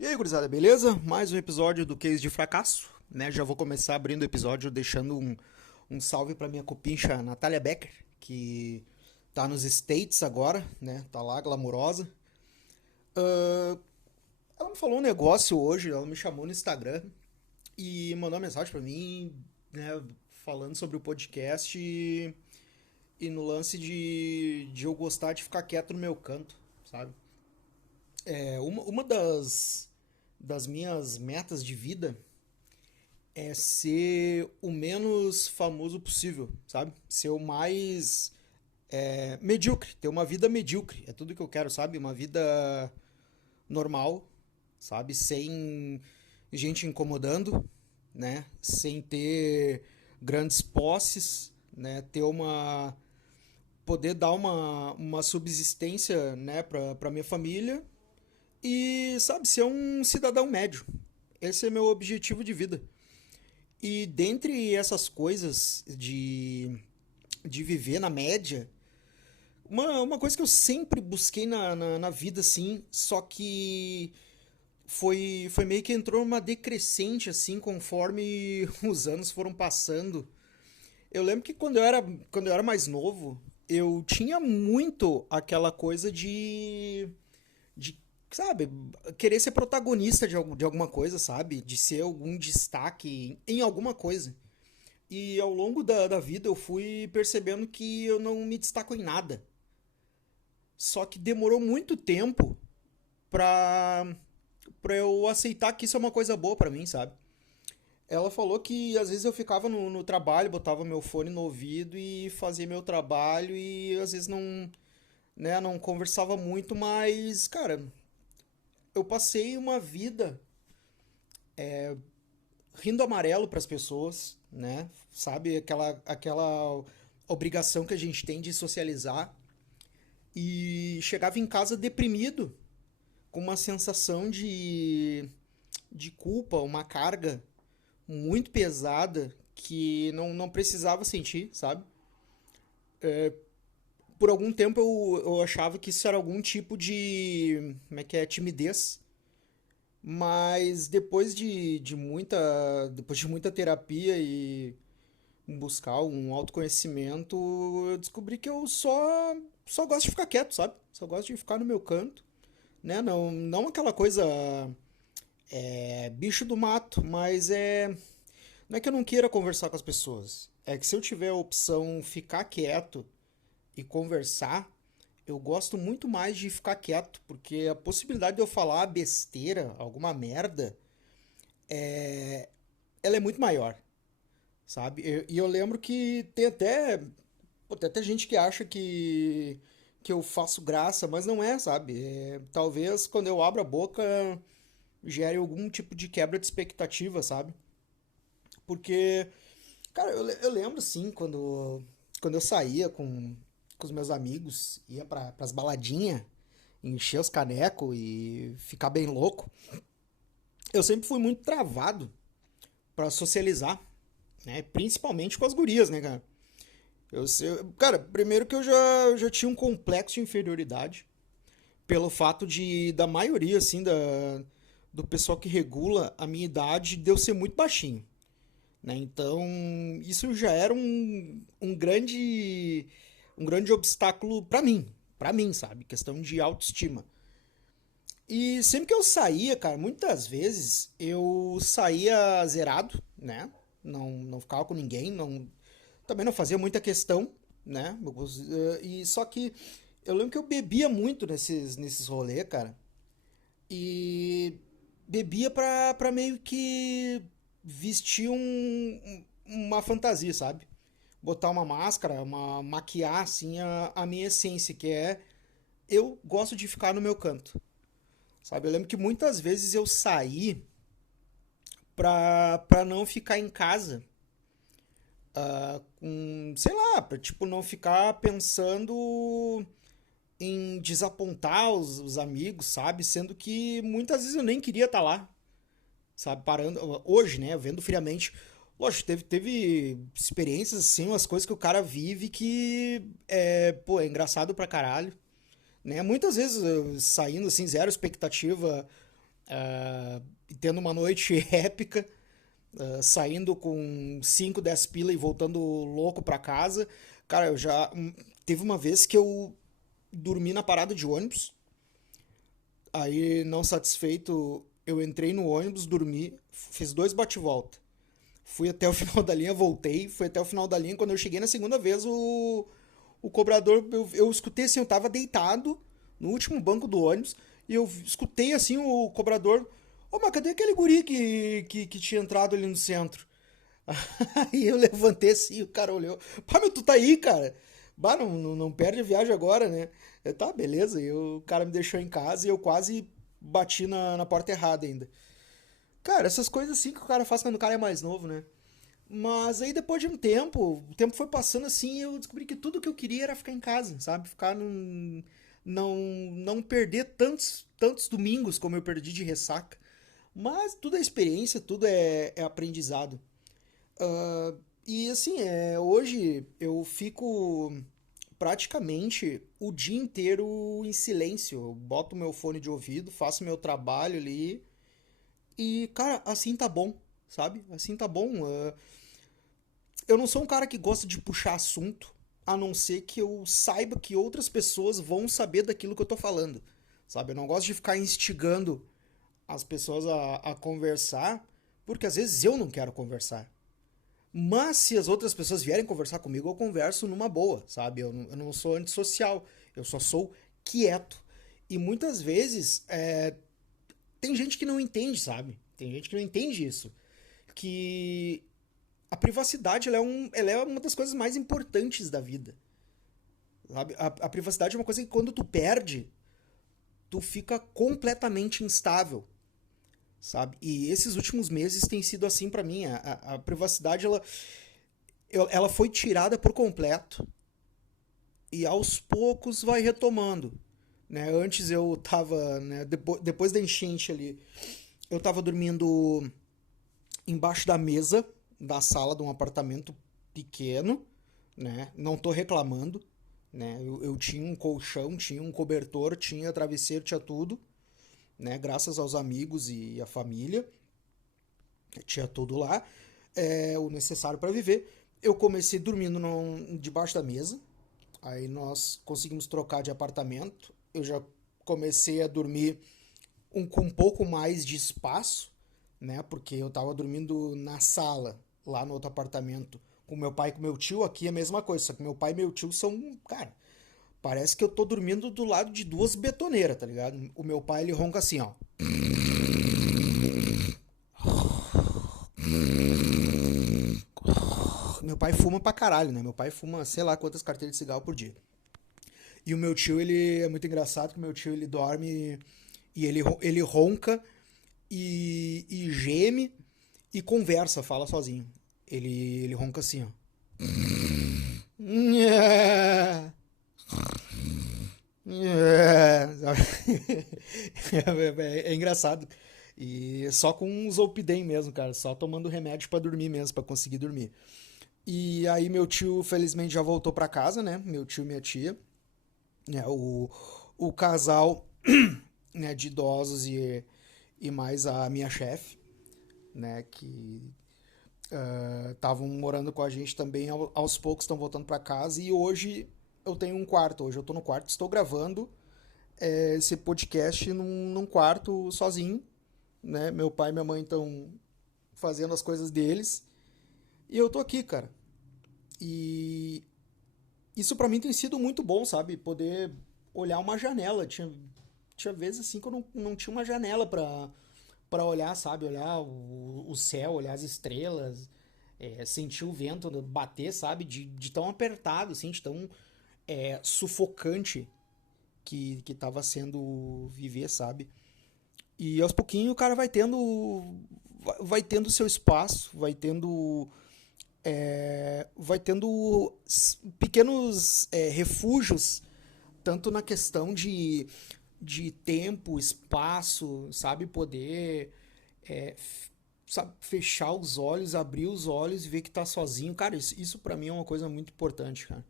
E aí, gurizada, beleza? Mais um episódio do Case de Fracasso, né? Já vou começar abrindo o episódio deixando um salve pra minha cupincha Natália Becker, que tá nos States agora, né? Tá lá, glamurosa. Ah, ela me falou um negócio hoje, ela me chamou no Instagram e mandou uma mensagem pra mim, né? Falando sobre o podcast e no lance de eu gostar de ficar quieto no meu canto, sabe? Uma das minhas metas de vida é ser o menos famoso possível, sabe? Ser o mais medíocre, ter uma vida medíocre. É tudo que eu quero, sabe? Uma vida normal, sabe? Sem gente incomodando, né? Sem ter grandes posses, né? Ter uma poder dar uma subsistência, né, para minha família e, sabe, ser um cidadão médio. Esse é meu objetivo de vida. E dentre essas coisas de viver na média, uma coisa que eu sempre busquei na vida, assim, só que foi meio que entrou numa decrescente, assim, conforme os anos foram passando. Eu lembro que quando eu era mais novo, eu tinha muito aquela coisa de, sabe, querer ser protagonista de alguma coisa, sabe? De ser algum destaque em alguma coisa. E ao longo da vida eu fui percebendo que eu não me destaco em nada. Só que demorou muito tempo pra, pra eu aceitar que isso é uma coisa boa pra mim, sabe? Ela falou que às vezes eu ficava no trabalho, botava meu fone no ouvido e fazia meu trabalho e às vezes não, né, não conversava muito, mas, cara, eu passei uma vida rindo amarelo para as pessoas, né? Sabe, aquela obrigação que a gente tem de socializar e chegava em casa deprimido, com uma sensação de culpa, uma carga muito pesada que não precisava sentir, sabe? Por algum tempo eu achava que isso era algum tipo de, como é que é, timidez, mas depois de muita terapia e buscar um autoconhecimento, eu descobri que eu só gosto de ficar quieto, sabe? Só gosto de ficar no meu canto, né? Não aquela coisa bicho do mato, mas não é que eu não queira conversar com as pessoas. É que se eu tiver a opção ficar quieto e conversar, eu gosto muito mais de ficar quieto, porque a possibilidade de eu falar besteira, alguma merda, ela é muito maior, sabe? E eu lembro que tem até gente que acha que eu faço graça, mas não é, sabe? Talvez quando eu abro a boca gere algum tipo de quebra de expectativa, sabe? Porque, cara, eu lembro sim, quando eu saía com os meus amigos, ia pras baladinhas, encher os canecos e ficar bem louco. Eu sempre fui muito travado pra socializar, né? Principalmente com as gurias, né, cara? Cara, primeiro que eu já tinha um complexo de inferioridade pelo fato da maioria, assim, do pessoal que regula a minha idade de eu ser muito baixinho, né? Então, isso já era um grande obstáculo pra mim, sabe? Questão de autoestima. E sempre que eu saía, cara, muitas vezes eu saía zerado, né? Não ficava com ninguém, também não fazia muita questão, né? E só que eu lembro que eu bebia muito nesses rolês, cara. E bebia pra meio que vestir uma fantasia, sabe? Botar uma máscara, maquiar assim a minha essência, que é eu gosto de ficar no meu canto, sabe? Eu lembro que muitas vezes eu saí pra não ficar em casa, sei lá, pra tipo não ficar pensando em desapontar os amigos, sabe? Sendo que muitas vezes eu nem queria estar lá, sabe? Parando, hoje, né? Vendo friamente. Lógico, teve experiências, assim, umas coisas que o cara vive que pô, é engraçado pra caralho, né? Muitas vezes saindo, assim, zero expectativa, e tendo uma noite épica, saindo com 5 10 pila e voltando louco pra casa. Cara, teve uma vez que eu dormi na parada de ônibus, aí não satisfeito, eu entrei no ônibus, dormi, fiz 2 bate-volta. Fui até o final da linha, voltei, fui até o final da linha. Quando eu cheguei na segunda vez, o cobrador, eu escutei assim, eu tava deitado no último banco do ônibus, e eu escutei assim o cobrador: ô, mas cadê aquele guri que tinha entrado ali no centro? Aí eu levantei assim, o cara olhou: pá, meu, tu tá aí, cara? Bah, não perde a viagem agora, né? Tá, beleza. E o cara me deixou em casa e eu quase bati na porta errada ainda. Cara, essas coisas assim que o cara faz quando o cara é mais novo, né? Mas aí depois de um tempo, o tempo foi passando assim, e eu descobri que tudo que eu queria era ficar em casa, sabe? Ficar num. Não perder tantos domingos como eu perdi de ressaca. Mas tudo é experiência, tudo é aprendizado. Ah, e assim, hoje eu fico praticamente o dia inteiro em silêncio. Eu boto meu fone de ouvido, faço meu trabalho ali e, cara, assim tá bom, sabe? Assim tá bom. Eu não sou um cara que gosta de puxar assunto, a não ser que eu saiba que outras pessoas vão saber daquilo que eu tô falando, sabe? Eu não gosto de ficar instigando as pessoas a conversar, porque às vezes eu não quero conversar. Mas se as outras pessoas vierem conversar comigo, eu converso numa boa, sabe? Eu não sou antissocial, eu só sou quieto. E muitas vezes tem gente que não entende, sabe? Tem gente que não entende isso. Que a privacidade ela é uma das coisas mais importantes da vida. Sabe? A privacidade é uma coisa que quando tu perde, tu fica completamente instável, sabe? E esses últimos meses tem sido assim pra mim. A privacidade ela foi tirada por completo e aos poucos vai retomando. Né? Antes eu tava, né, depois da enchente ali, eu tava dormindo embaixo da mesa da sala de um apartamento pequeno, né? Não tô reclamando, né? Eu tinha um colchão, tinha um cobertor, tinha travesseiro, tinha tudo, né? Graças aos amigos e à família, tinha tudo lá, o necessário para viver. Eu comecei dormindo debaixo da mesa, aí nós conseguimos trocar de apartamento. Eu já comecei a dormir com um pouco mais de espaço, né? Porque eu tava dormindo na sala, lá no outro apartamento, com meu pai e com meu tio. Aqui é a mesma coisa, só que meu pai e meu tio são, cara, parece que eu tô dormindo do lado de duas betoneiras, tá ligado? O meu pai, ele ronca assim, ó. Meu pai fuma pra caralho, né? Meu pai fuma sei lá quantas carteiras de cigarro por dia. E o meu tio, ele é muito engraçado, que o meu tio, ele dorme e ele ronca e geme e conversa, fala sozinho. Ele ronca assim, ó. É engraçado. E só com um Zolpidem mesmo, cara. Só tomando remédio pra dormir mesmo, pra conseguir dormir. E aí meu tio, felizmente, já voltou pra casa, né? Meu tio e minha tia. Né? O casal, né, de idosos e mais a minha chefe, né? Que estavam morando com a gente também. Aos poucos estão voltando pra casa. E hoje eu tenho um quarto. Hoje eu tô no quarto, estou gravando esse podcast num quarto sozinho, né? Meu pai e minha mãe estão fazendo as coisas deles e eu tô aqui, cara. E isso pra mim tem sido muito bom, sabe? Poder olhar uma janela. Tinha vezes assim que eu não tinha uma janela pra olhar, sabe? Olhar o céu, olhar as estrelas, sentir o vento bater, sabe? De tão apertado, assim, de tão sufocante que tava sendo viver, sabe? E aos pouquinhos o cara vai tendo seu espaço, vai tendo pequenos refúgios, tanto na questão de tempo, espaço, sabe? Poder sabe, fechar os olhos, abrir os olhos e ver que tá sozinho. Cara, isso para mim é uma coisa muito importante, cara.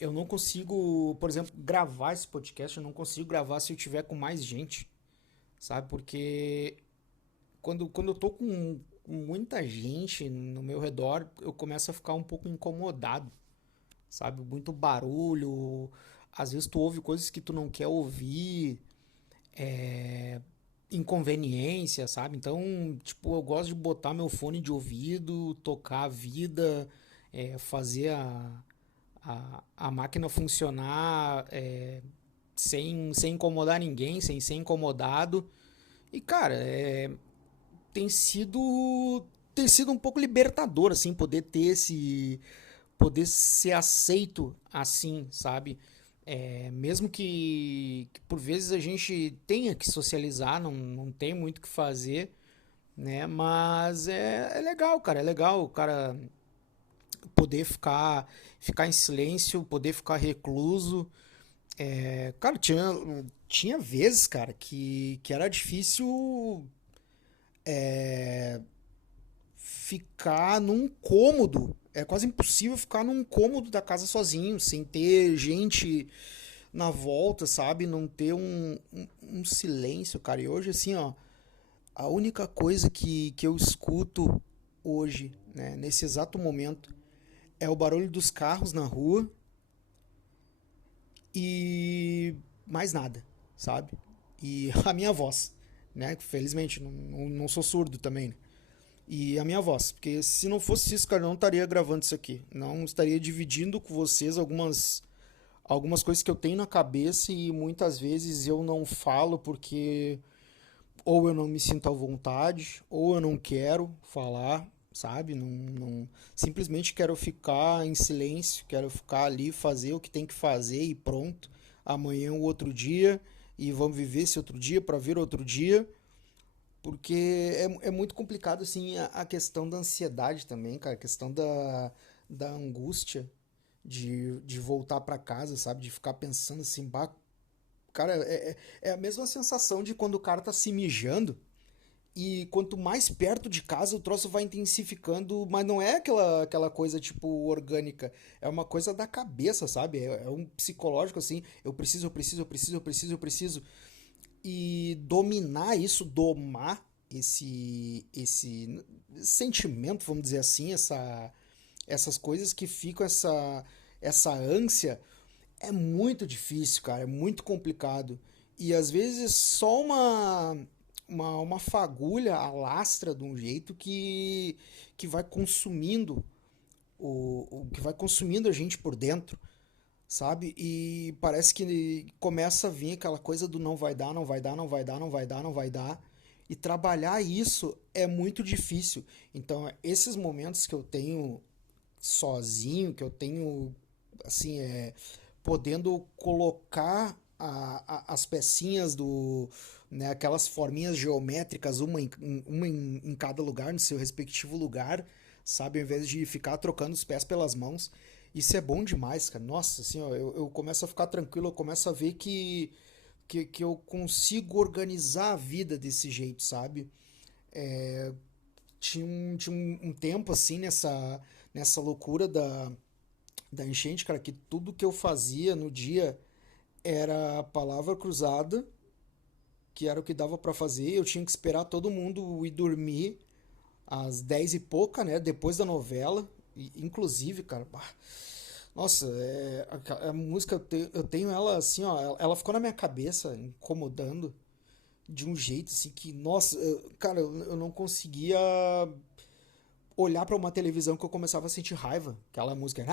Eu não consigo, por exemplo, gravar esse podcast, eu não consigo gravar se eu tiver com mais gente, sabe? Porque quando eu tô com muita gente no meu redor, eu começo a ficar um pouco incomodado, sabe? Muito barulho, às vezes tu ouve coisas que tu não quer ouvir, inconveniência, sabe? Então, tipo, eu gosto de botar meu fone de ouvido, tocar a vida, fazer a máquina funcionar sem incomodar ninguém, sem ser incomodado. E, cara, tem sido tem sido um pouco libertador, assim, poder ter esse poder ser aceito assim, sabe? Mesmo que por vezes a gente tenha que socializar, não tem muito o que fazer, né? Mas é legal, cara. É legal o cara poder ficar em silêncio, poder ficar recluso. Cara, tinha vezes, cara, que era difícil ficar num cômodo. É quase impossível ficar num cômodo da casa sozinho, sem ter gente na volta, sabe? Não ter um silêncio, cara. E hoje, assim, ó, a única coisa que eu escuto hoje, né, nesse exato momento, é o barulho dos carros na rua e mais nada, sabe? E a minha voz, né? Felizmente, não sou surdo também, né? E a minha voz, porque se não fosse isso, cara, eu não estaria gravando isso aqui. Não estaria dividindo com vocês algumas coisas que eu tenho na cabeça e muitas vezes eu não falo porque ou eu não me sinto à vontade, ou eu não quero falar, sabe? Simplesmente quero ficar em silêncio, quero ficar ali, fazer o que tem que fazer e pronto. Amanhã é o outro dia e vamos viver esse outro dia para ver outro dia. Porque é muito complicado, assim, a questão da ansiedade também, cara, a questão da angústia de voltar para casa, sabe? De ficar pensando assim, bah, cara, é a mesma sensação de quando o cara tá se mijando e quanto mais perto de casa o troço vai intensificando, mas não é aquela coisa tipo orgânica, é uma coisa da cabeça, sabe? É um psicológico assim, eu preciso, eu preciso, eu preciso, eu preciso, eu preciso. E dominar isso, domar esse sentimento, vamos dizer assim, essas coisas que ficam, essa ânsia, é muito difícil, cara, é muito complicado. E às vezes só uma fagulha alastra de um jeito que vai consumindo o que vai consumindo a gente por dentro, sabe? E parece que começa a vir aquela coisa do não vai dar, não vai dar, não vai dar, não vai dar, não vai dar. E trabalhar isso é muito difícil. Então, esses momentos que eu tenho sozinho, que eu tenho, assim, podendo colocar as pecinhas né, aquelas forminhas geométricas, uma em cada lugar, no seu respectivo lugar, sabe? Ao invés de ficar trocando os pés pelas mãos. Isso é bom demais, cara. Nossa, assim, ó, eu começo a ficar tranquilo, eu começo a ver que eu consigo organizar a vida desse jeito, sabe? Tinha um tempo, assim, nessa loucura da enchente, cara, que tudo que eu fazia no dia era palavra cruzada, que era o que dava pra fazer. Eu tinha que esperar todo mundo ir dormir às 10 e pouca, né? Depois da novela. Inclusive, cara, nossa, a música eu tenho ela assim, ó, ela ficou na minha cabeça, incomodando de um jeito assim que, nossa, cara, eu não conseguia olhar pra uma televisão que eu começava a sentir raiva. Aquela música.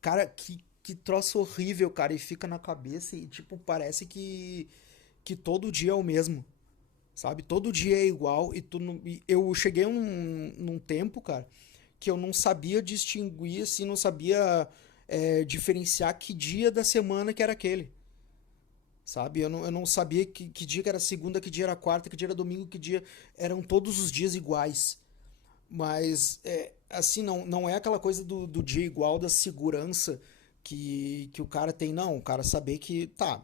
Cara, que troço horrível, cara, e fica na cabeça e, tipo, parece que todo dia é o mesmo, sabe? Todo dia é igual e eu cheguei num tempo, cara, que eu não sabia distinguir, assim, não sabia diferenciar que dia da semana que era aquele, sabe? Eu não sabia que dia que era segunda, que dia era quarta, que dia era domingo, que dia... Eram todos os dias iguais. Mas, assim, não é aquela coisa do dia igual, da segurança que o cara tem, não. O cara saber que, tá,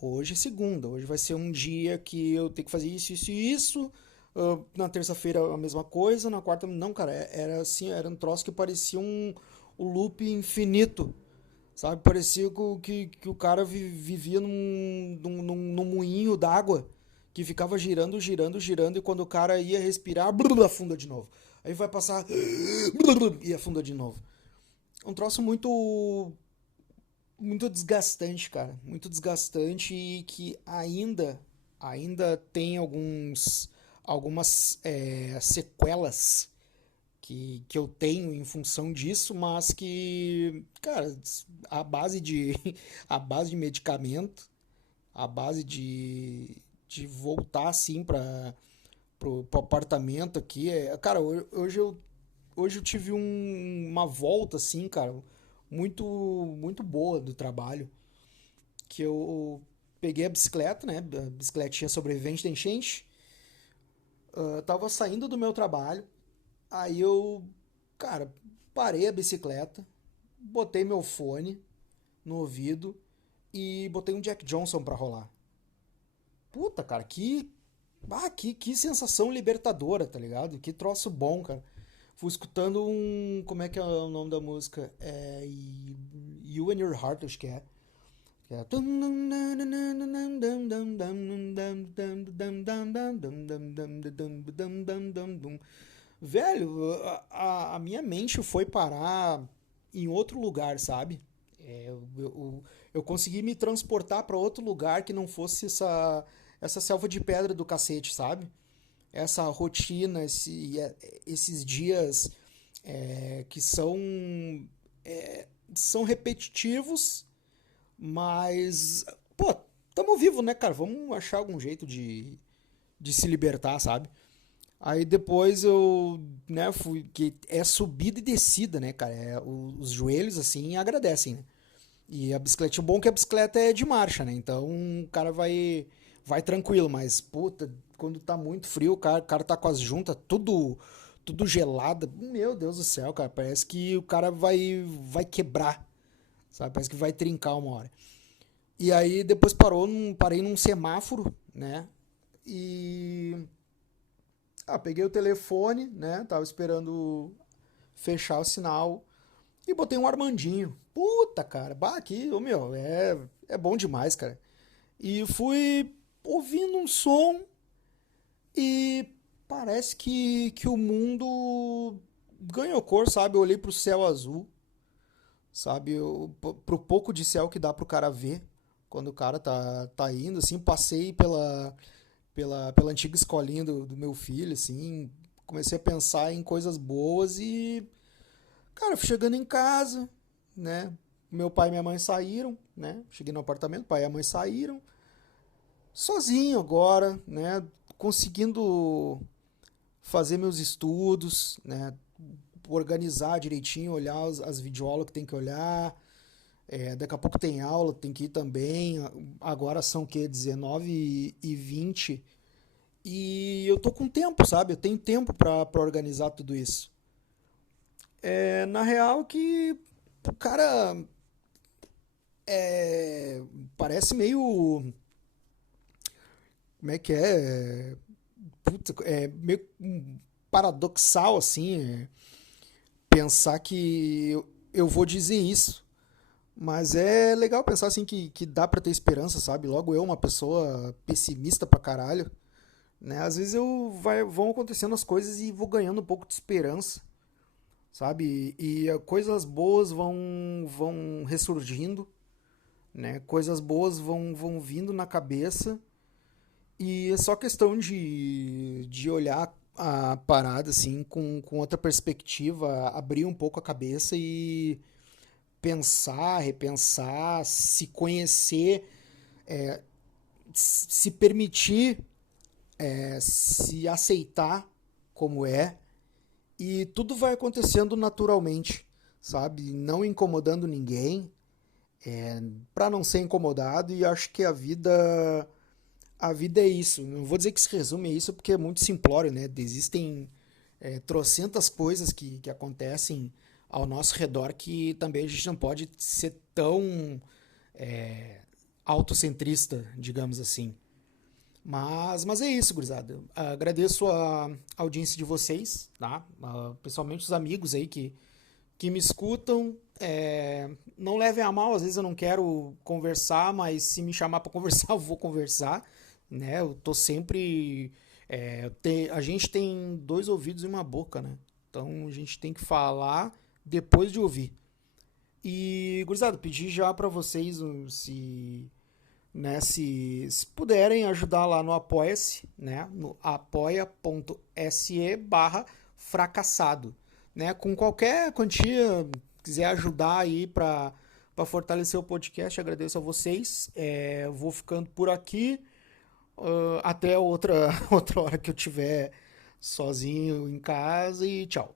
hoje é segunda, hoje vai ser um dia que eu tenho que fazer isso, isso e isso. Na terça-feira a mesma coisa, na quarta. Não, cara, era assim, era um troço que parecia um loop infinito, sabe? Parecia que o cara vivia num moinho d'água que ficava girando, girando, girando, e quando o cara ia respirar, afunda de novo. Aí vai passar e afunda de novo. Um troço muito desgastante, cara. Muito desgastante e que ainda tem algumas sequelas que eu tenho em função disso, mas que, cara, a base de, a base de medicamento, a base de voltar assim pro apartamento aqui, cara, hoje eu tive uma volta assim, cara, muito boa do trabalho, que eu peguei a bicicleta, né, a bicicletinha sobrevivente da enchente, tava saindo do meu trabalho, aí eu, cara, parei a bicicleta, botei meu fone no ouvido e botei um Jack Johnson pra rolar. Puta, cara, que sensação libertadora, tá ligado? Que troço bom, cara. Fui escutando um. Como é que é o nome da música? You and Your Heart, acho que é. Que é. Velho, a minha mente foi parar em outro lugar, sabe? Eu consegui me transportar para outro lugar que não fosse essa selva de pedra do cacete, sabe? Essa rotina, esses dias que são repetitivos, mas, pô, tamo vivo, né, cara? Vamos achar algum jeito de se libertar, sabe? Aí depois eu, né, fui, que é subida e descida, né, cara? Os joelhos, assim, agradecem, né? E a bicicleta, o bom é que a bicicleta é de marcha, né? Então o cara vai tranquilo, mas puta, quando tá muito frio, o cara tá com as juntas tudo gelada. Meu Deus do céu, cara, parece que o cara vai quebrar, sabe? Parece que vai trincar uma hora. E aí depois parei num semáforo, né? E peguei o telefone, né? Tava esperando fechar o sinal e botei um Armandinho. Puta, cara, bah, aqui, ô meu, é bom demais, cara. E fui ouvindo um som e parece que o mundo ganhou cor, sabe? Eu olhei pro céu azul, sabe? Pro pouco de céu que dá pro cara ver quando o cara tá indo, assim. Passei pela antiga escolinha do meu filho, assim. Comecei a pensar em coisas boas e, cara, fui chegando em casa, né? Meu pai e minha mãe saíram, né? Cheguei no apartamento, pai e a mãe saíram. Sozinho agora, né? Conseguindo fazer meus estudos, né? Organizar direitinho, olhar as videoaulas que tem que olhar. Daqui a pouco tem aula, tem que ir também. Agora são o quê? 19h20. E eu tô com tempo, sabe? Eu tenho tempo pra organizar tudo isso. Na real que o cara parece meio. Como é que é? Puta, é meio paradoxal, assim, pensar que eu vou dizer isso. Mas é legal pensar assim que dá pra ter esperança, sabe? Logo eu, uma pessoa pessimista pra caralho, né? Às vezes vão acontecendo as coisas e vou ganhando um pouco de esperança, sabe? E coisas boas vão ressurgindo, né? Coisas boas vão vindo na cabeça e é só questão de olhar a parada assim com outra perspectiva, abrir um pouco a cabeça e pensar, repensar, se conhecer, se permitir, se aceitar como é e tudo vai acontecendo naturalmente, sabe? Não incomodando ninguém, para não ser incomodado e acho que a vida é isso. Não vou dizer que se resume a isso porque é muito simplório, né? Existem trocentas coisas que acontecem ao nosso redor que também a gente não pode ser tão autocentrista, digamos assim. Mas é isso, gurizada. Agradeço a audiência de vocês, tá? Pessoalmente os amigos aí que que me escutam. Não levem a mal, às vezes eu não quero conversar, mas se me chamar para conversar, eu vou conversar, né? Eu tô sempre. A gente tem dois ouvidos e uma boca, né? Então a gente tem que falar depois de ouvir. E, gurizada, pedir já para vocês se puderem ajudar lá no Apoia-se, né? No apoia.se/fracassado, né? Com qualquer quantia, quiser ajudar aí para fortalecer o podcast, agradeço a vocês. Vou ficando por aqui. Até outra hora que eu tiver sozinho em casa e tchau.